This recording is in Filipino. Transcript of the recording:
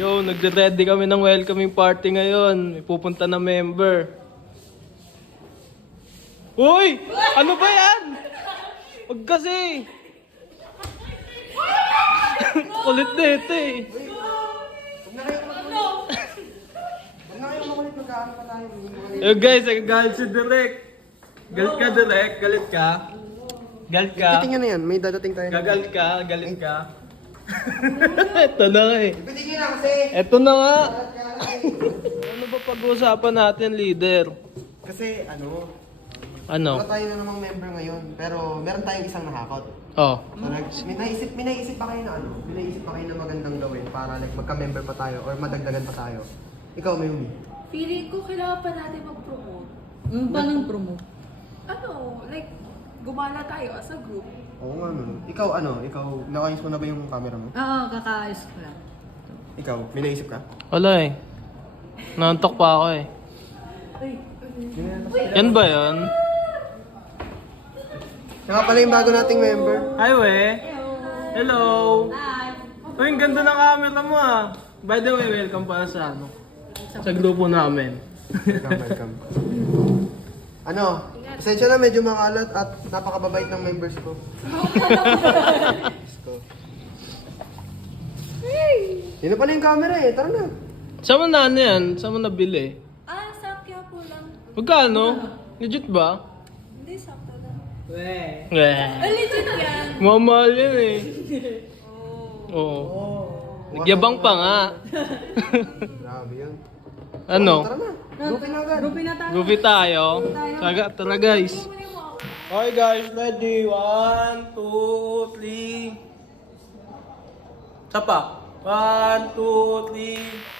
Yo, nagre-ready kami ng welcoming party ngayon. May pupunta na member. Uy! Ano ba yan? Huwag kasi! Kulit na ito eh. Yo guys, galit si Direk. Galit ka Direk, galit ka. Galit ka. Tingnan na yan, may dadating tayo. Galit ka, galit ka. Ito na nga eh. Ipitigil na kasi. Ito na nga. Ano ba pag-uusapan natin, leader? Kasi ano, Ano? wala tayo na namang member ngayon, pero meron tayong isang nakakot. Oh. So, may naisip pa kayo na ano? May naisip pa kayo na magandang gawin para like magka-member pa tayo or madagdagan pa tayo. Ikaw, Mayumi. Feeling ko kailangan pa natin mag-promote. Paano promote? Ano, like, gumala tayo as a group. Oo nga no. Ikaw ano? Ikaw, nakayos mo na ba yung camera mo? Oo, kakaayos ko lang. Ikaw, may naisip ka? Wala eh. Nantok pa ako eh. Yan ba yun? Saka pala yung bago nating member. Hi, we. Hello. Uy, ang ganda ng camera mo ah. By the way, welcome pala sa ano. Sa grupo namin. Welcome. Ano? Pasensya na, medyo makalat at napakababait ng members ko. Yun na pala yung camera eh, tara na. Saan mo na ano yan? Saan mo nabili? Sakya po lang. Magkano? Legit ba? Hindi, sakto lang. Weh. Legit yan. Mamahal yan eh. Oo. Nagyabang pa nga. Grabe yan. Ano? Tara na, grouping na agad. Grouping na tayo. Goofy tayo. Tara guys. Okay guys, ready? 1, 2, 3. Sapa. 1, 2, 3.